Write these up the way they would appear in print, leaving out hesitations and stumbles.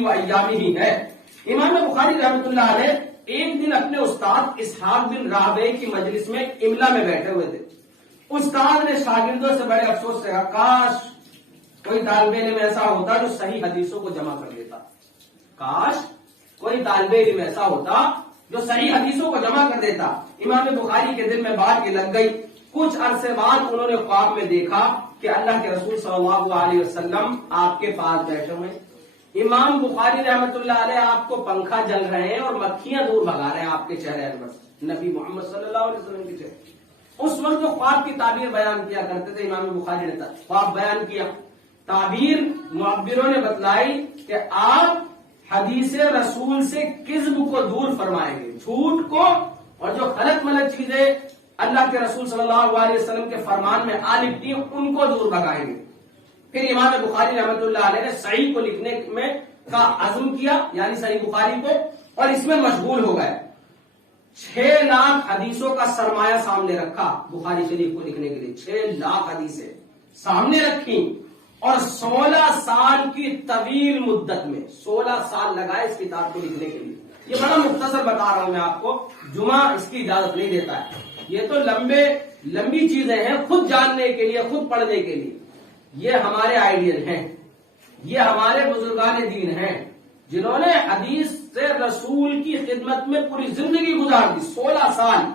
و ایامہ ہے۔ امام بخاری رحمۃ اللہ علیہ ایک دن اپنے استاد اسحاق بن راہویہ کی مجلس میں املا میں بیٹھے ہوئے تھے۔ استاد نے شاگردوں سے بڑے افسوس سے کہا کاش کوئی طالب علم ایسا ہوتا جو صحیح حدیثوں کو جمع کر لیتا، کاش کوئی طالب علم ایسا ہوتا جو صحیح حدیثوں کو جمع کر دیتا۔ امام بخاری کے دل میں بات یہ لگ گئی۔ کچھ عرصے بعد انہوں نے خواب میں دیکھا کہ اللہ کے رسول صلی اللہ علیہ وسلم آپ کے پاس بیٹھے ہوئے، امام بخاری رحمۃ اللہ علیہ آپ کو پنکھا جل رہے ہیں اور مکھیاں دور بھگا رہے ہیں آپ کے چہرے انور سے، نبی محمد صلی اللہ علیہ وسلم کے چہرے۔ اس وقت جو خواب کی تعبیر بیان کیا کرتے تھے امام بخاری نے خواب بیان کیا، تعبیر معبروں نے بتلائی کہ آپ حدیث رسول سے کذب کو دور فرمائیں گے، جھوٹ کو اور جو غلط ملت چیزیں اللہ کے رسول صلی اللہ علیہ وسلم کے فرمان میں آ لکھتی ہیں ان کو دور بھگائیں گے۔ پھر امام بخاری رحمۃ اللہ علیہ نے صحیح کو لکھنے میں کا عزم کیا، یعنی صحیح بخاری کو، اور اس میں مشغول ہو گئے۔ 6 لاکھ حدیثوں کا سرمایہ سامنے رکھا بخاری شریف کو لکھنے کے لیے، 6 لاکھ حدیثیں سامنے رکھی اور 16 سال کی طویل مدت میں 16 سال لگائے اس کتاب کو لکھنے کے لیے۔ یہ بڑا مختصر بتا رہا ہوں میں آپ کو، جمعہ اس کی اجازت نہیں دیتا ہے، یہ تو لمبی چیزیں ہیں خود جاننے کے لیے، خود پڑھنے کے لیے۔ یہ ہمارے آئیڈیل ہیں، یہ ہمارے بزرگان دین ہیں جنہوں نے حدیث سے رسول کی خدمت میں پوری زندگی گزار دی۔ 16 سال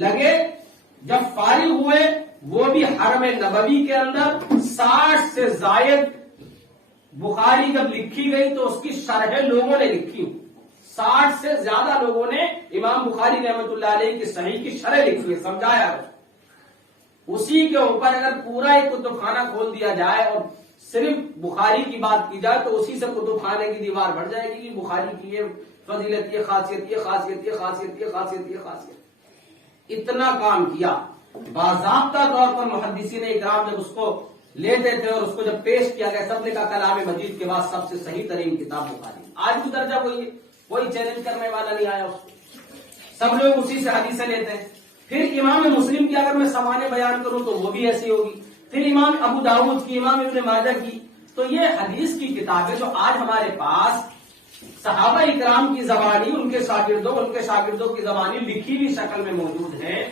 لگے، جب فارغ ہوئے وہ بھی حرم نبوی کے اندر 60 سے زائد بخاری جب لکھی گئی تو اس کی شرح لوگوں نے لکھی، 60 سے زیادہ لوگوں نے امام بخاری رحمۃ اللہ علیہ کی صحیح کی شرح لکھی ہوئی، سمجھایا۔ اسی کے اوپر اگر پورا ایک کتب خانہ کھول دیا جائے اور صرف بخاری کی بات کی جائے تو اسی سے کتب خانے کی دیوار بڑھ جائے گی کہ بخاری کی یہ فضیلت، یہ خاصیت، یہ خاصیت، یہ خاصیت، یہ خاصیت، یہ خاصیت۔ اتنا کام کیا باضابطہ طور پر محدثین اکرام جب اس کو لیتے تھے اور اس کو جب پیش کیا گیا، سب نے کہا کلام مجید کے بعد سب سے صحیح ترین کتاب بخاری۔ آج بھی درجہ وہی ہے، کوئی چیلنج کرنے والا نہیں آیا اس کو، سب لوگ اسی سے حدیثیں لیتے ہیں۔ پھر امام مسلم کی اگر میں سمانے بیان کروں تو وہ بھی ایسی ہوگی، پھر امام ابو داؤد کی، امام ابن ماجہ کی۔ تو یہ حدیث کی کتابیں جو آج ہمارے پاس صحابہ اکرام کی زبانی، ان کے شاگردوں کی زبانی لکھی ہوئی شکل میں موجود ہے،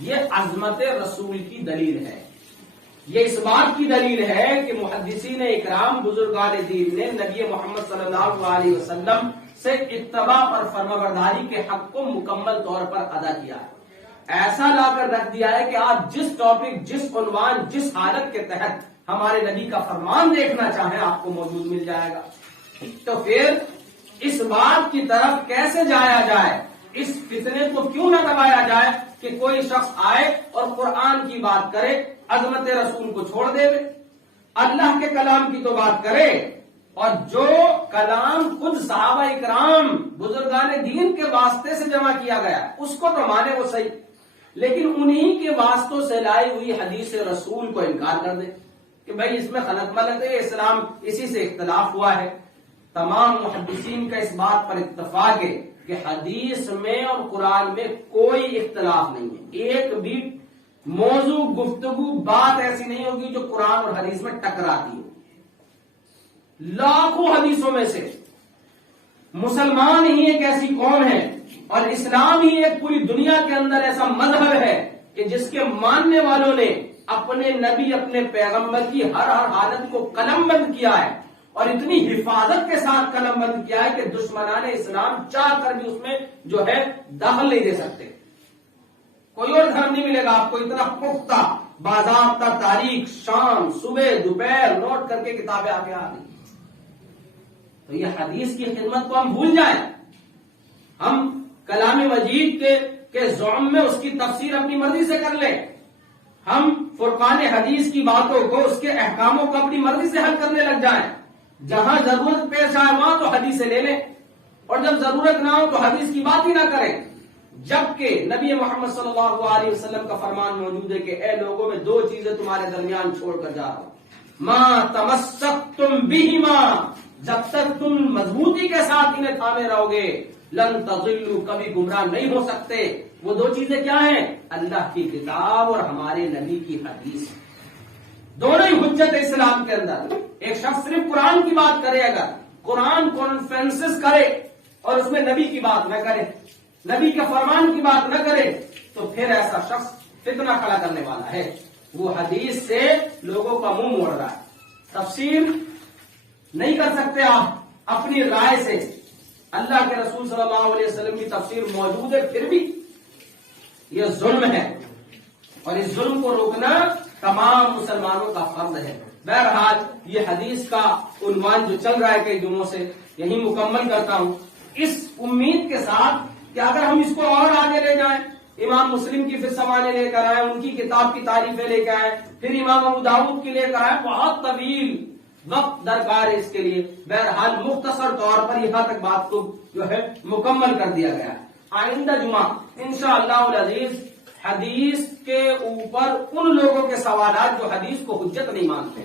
یہ عظمت رسول کی دلیل ہے۔ یہ اس بات کی دلیل ہے کہ محدثین اکرام بزرگان دین نے نبی محمد صلی اللہ علیہ وسلم سے اتباع اور فرمانبرداری کے حق کو مکمل طور پر ادا کیا ہے، ایسا لا کر رکھ دیا ہے کہ آپ جس ٹاپک، جس عنوان، جس حالت کے تحت ہمارے نبی کا فرمان دیکھنا چاہیں آپ کو موجود مل جائے گا۔ تو پھر اس بات کی طرف کیسے جایا جائے، اس فتنے کو کیوں نہ دبایا جائے کہ کوئی شخص آئے اور قرآن کی بات کرے، عظمت رسول کو چھوڑ دے، اللہ کے کلام کی تو بات کرے، اور جو کلام خود صحابہ اکرام بزرگان دین کے واسطے سے جمع کیا گیا اس کو تو مانے وہ صحیح، لیکن انہی کے واسطوں سے لائی ہوئی حدیث رسول کو انکار کر دے کہ بھائی اس میں غلط ملت ہے، اسلام اسی سے اختلاف ہوا ہے۔ تمام محدثین کا اس بات پر اتفاق ہے کہ حدیث میں اور قرآن میں کوئی اختلاف نہیں ہے، ایک بھی موضوع، گفتگو، بات ایسی نہیں ہوگی جو قرآن اور حدیث میں ٹکراتی ہو۔ لاکھوں حدیثوں میں سے مسلمان ہی ایک ایسی قوم ہے اور اسلام ہی ایک پوری دنیا کے اندر ایسا مذہب ہے کہ جس کے ماننے والوں نے اپنے نبی، اپنے پیغمبر کی ہر حالت کو قلم بند کیا ہے، اور اتنی حفاظت کے ساتھ قلم بند کیا ہے کہ دشمنان اسلام چاہ کر بھی اس میں جو ہے دخل نہیں دے سکتے۔ کوئی اور دھرم نہیں ملے گا آپ کو اتنا پختہ باضابطہ تاریخ، شام، صبح، دوپہر نوٹ کر کے کتابیں آگے آ گئی۔ تو یہ حدیث کی خدمت کو ہم بھول جائیں، ہم کلام مجید کے زعم میں اس کی تفسیر اپنی مرضی سے کر لیں، ہم فرقان حدیث کی باتوں کو، اس کے احکاموں کو اپنی مرضی سے حل کرنے لگ جائیں، جہاں ضرورت پیش آئے وہاں تو حدیث سے لے لیں، اور جب ضرورت نہ ہو تو حدیث کی بات ہی نہ کریں، جبکہ نبی محمد صلی اللہ علیہ وسلم کا فرمان موجود ہے کہ اے لوگوں میں 2 چیزیں تمہارے درمیان چھوڑ کر جا رہا ہوں، ما تمسکتم بہما، جب تک تم مضبوطی کے ساتھ انہیں تھامے رہو گے، لن تضلوا، کبھی گمراہ نہیں ہو سکتے۔ وہ 2 چیزیں کیا ہیں؟ اللہ کی کتاب اور ہمارے نبی کی حدیث، دونوں ہی حجت اسلام کے اندر۔ ایک شخص صرف قرآن کی بات کرے، اگر قرآن کانفرنسز کرے اور اس میں نبی کی بات نہ کرے، نبی کے فرمان کی بات نہ کرے، تو پھر ایسا شخص فتنہ کھڑا کرنے والا ہے. وہ حدیث سے لوگوں کا منہ موڑ رہا ہے. تفسیر نہیں کر سکتے آپ اپنی رائے سے. اللہ کے رسول صلی اللہ علیہ وسلم کی تفسیر موجود ہے، پھر بھی یہ ظلم ہے، اور اس ظلم کو روکنا تمام مسلمانوں کا فرض ہے. بہرحال یہ حدیث کا عنوان جو چل رہا ہے کئی دنوں سے، یہی مکمل کرتا ہوں اس امید کے ساتھ کہ اگر ہم اس کو اور آگے لے جائیں، امام مسلم کی پھر سوالیں لے کر آئے، ان کی کتاب کی تعریفیں لے کر آئے، پھر امام ابو داؤد کی لے کر آئے، بہت طویل وقت درکار ہے اس کے لیے. بہرحال مختصر طور پر یہاں تک بات کو جو ہے مکمل کر دیا گیا. آئندہ جمعہ انشاءاللہ العزیز حدیث کے اوپر ان لوگوں کے سوالات جو حدیث کو حجت نہیں مانتے،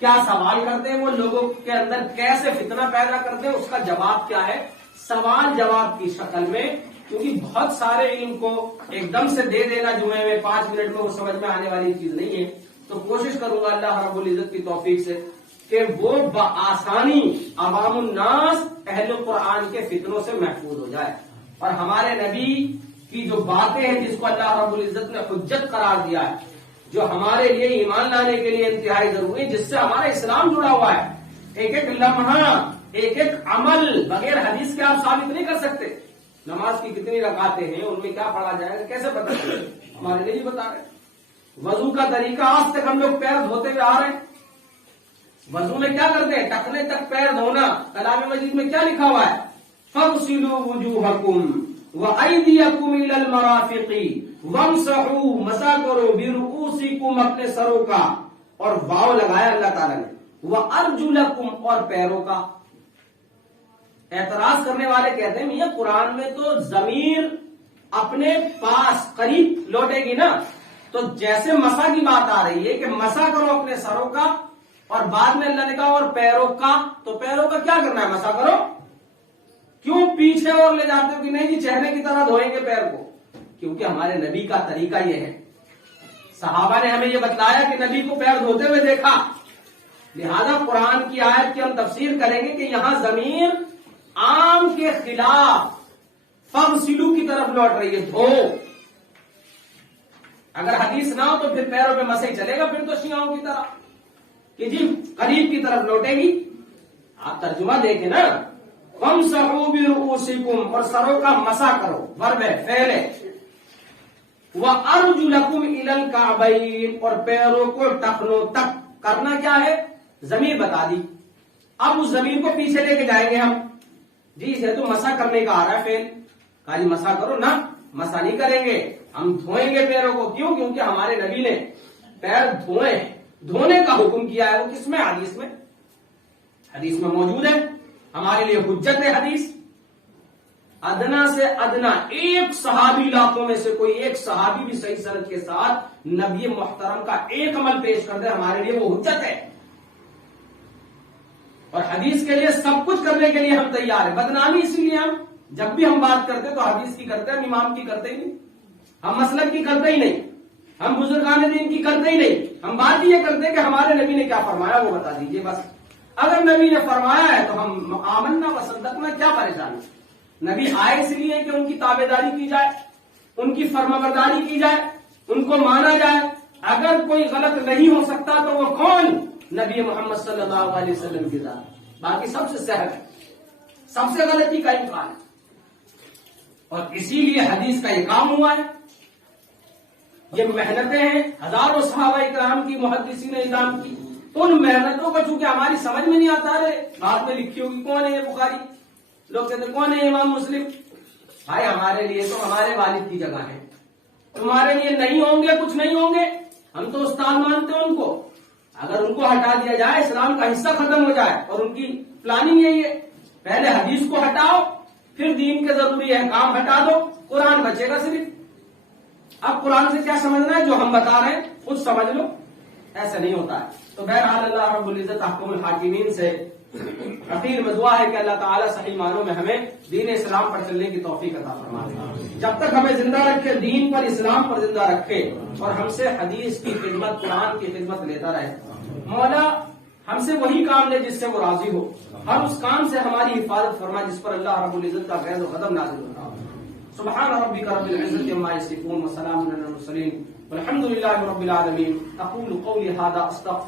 کیا سوال کرتے ہیں، وہ لوگوں کے اندر کیسے فتنہ پیدا کرتے ہیں، اس کا جواب کیا ہے، سوال جواب کی شکل میں. کیونکہ بہت سارے علم کو ایک دم سے دے دینا جمعے میں 5 منٹ میں وہ سمجھ میں آنے والی چیز نہیں ہے. تو کوشش کروں گا اللہ رب العزت کی توفیق سے کہ وہ بآسانی عوام الناس اہل قرآن کے فتنوں سے محفوظ ہو جائے، اور ہمارے نبی کی جو باتیں ہیں جس کو اللہ رب العزت نے حجت قرار دیا ہے، جو ہمارے لیے ایمان لانے کے لیے انتہائی ضروری ہے، جس سے ہمارا اسلام جڑا ہوا ہے. ایک ایک لمحہ، ایک ایک عمل بغیر حدیث کے آپ ثابت نہیں کر سکتے. نماز کی کتنی رکعتیں ہیں، ان میں کیا پڑھا جائے گا، کیسے پتہ چلے، ہمارے لیے بتا رہے ہیں. وضو کا طریقہ آج تک ہم لوگ پیر دھوتے ہوئے آ رہے ہیں. وضو میں کیا کرتے ہیں، ٹکنے تک پیر دھونا. کلام مجید میں کیا لکھا ہوا ہے، فاغسلوا وجوہکم وایدیکم الی المرافق وامسحوا، مسح کرو برؤوسکم، اپنے سروں کا، اور واو لگایا اللہ تعالیٰ نے، وارجلکم، اور پیروں کا. اعتراض کرنے والے کہتے ہیں یہ قرآن میں تو ضمیر اپنے پاس قریب لوٹے گی نا، تو جیسے مسح کی بات آ رہی ہے کہ مسح کرو اپنے سروں کا، اور بعد میں اللہ نے کہا اور پیروں کا، تو پیروں کا کیا کرنا ہے، مسح کرو. کیوں پیچھے اور لے جاتے ہو کہ نہیں جی چہرے کی طرح دھوئیں گے پیر کو؟ کیونکہ ہمارے نبی کا طریقہ یہ ہے. صحابہ نے ہمیں یہ بتلایا کہ نبی کو پیر دھوتے ہوئے دیکھا، لہذا قرآن کی آیت کی ہم تفسیر کریں گے کہ یہاں ضمیر عام کے خلاف فغسلوا کی طرف لوٹ رہی ہے، دھو. اگر حدیث نہ ہو تو پھر پیروں پہ مسح چلے گا، پھر تو شیعوں کی طرح کہ جی قریب کی طرف لوٹے گی. آپ ترجمہ دیکھیں نا، وامسحوا برؤوسکم، اور سروں کا مسح کرو، ورب ہے، فعل ہے. وارجلکم الی الکعبین، اور پیروں کو ٹخنوں تک کرنا کیا ہے، ضمیر بتا دی. اب اس ضمیر کو پیچھے لے کے جائیں گے ہم، جی اسے تو مسح کرنے کا آ رہا ہے فعل، کہا جی مسح کرو نا، مسح نہیں کریں گے، ہم دھوئیں گے پیروں کو. کیوں؟ کیونکہ ہمارے نبی نے پیر دھوئے، دھونے کا حکم کیا ہے. وہ کس میں، حدیث میں، حدیث میں موجود ہے، ہمارے لیے حجت ہے حدیث. ادنا سے ادنا ایک صحابی علاقوں میں سے کوئی ایک صحابی بھی صحیح سند کے ساتھ نبی محترم کا ایک عمل پیش کر دے، ہمارے لیے وہ حجت ہے. اور حدیث کے لیے سب کچھ کرنے کے لیے ہم تیار ہیں. بدنامی اسی لیے ہم جب بھی ہم بات کرتے تو حدیث کی کرتے ہیں، ہم امام کی کرتے ہی نہیں، ہم مسلک کی کرتے ہی نہیں، ہم بزرگان دین کی کرتے ہی نہیں. ہم بات یہ کرتے ہیں کہ ہمارے نبی نے کیا فرمایا وہ بتا دیجئے بس. اگر نبی نے فرمایا ہے تو ہم آمنا و صدقنا، کیا پریشانی. نبی آئے اس لیے کہ ان کی تابع داری کی جائے، ان کی فرمانبرداری کی جائے، ان کو مانا جائے. اگر کوئی غلط نہیں ہو سکتا تو وہ کون، نبی محمد صلی اللہ علیہ وسلم کی ذات. باقی سب سے سہل ہے، سب سے غلطی کا امکان ہے. اور اسی لیے حدیث کا یہ کام ہوا ہے. یہ محنتیں ہیں ہزاروں صحابہ کرام کی، محدثین اعظام کی. ان محنتوں کو چونکہ ہماری سمجھ میں نہیں آتا ہے، بات میں لکھی ہوگی کون ہے یہ بخاری، لوگ کہتے ہیں کون ہے امام مسلم. بھائی ہمارے لیے تو ہمارے والد کی جگہ ہے، تمہارے لیے نہیں ہوں گے، کچھ نہیں ہوں گے. ہم تو استاد مانتے ہیں ان کو. اگر ان کو ہٹا دیا جائے اسلام کا حصہ ختم ہو جائے. اور ان کی پلاننگ یہی ہے، پہلے حدیث کو ہٹاؤ، پھر دین کے ضروری احکام ہٹا دو، قرآن بچے گا صرف. اب قرآن سے کیا سمجھنا ہے، جو ہم بتا رہے ہیں خود سمجھ لو. ایسا نہیں ہوتا ہے. تو بہرحال اللہ رب العزت احکم الحاکمین سے اخیر میں دعا ہے کہ اللہ تعالیٰ صحیح معنوں میں ہمیں دین اسلام پر چلنے کی توفیق عطا فرمائے. جب تک ہمیں زندہ رکھے، دین پر، اسلام پر زندہ رکھے، اور ہم سے حدیث کی خدمت، قرآن کی خدمت لیتا رہے. مولا ہم سے وہی کام لے جس سے وہ راضی ہو، ہر اس کام سے ہماری حفاظت فرما جس پر اللہ رب العزت کا فیض و قدم نازل ہوتا. سبحان ربک رب العزت عما یصفون وسلام علی المرسلین والحمد للہ رب العالمین. اقول قولی ھذا استغفر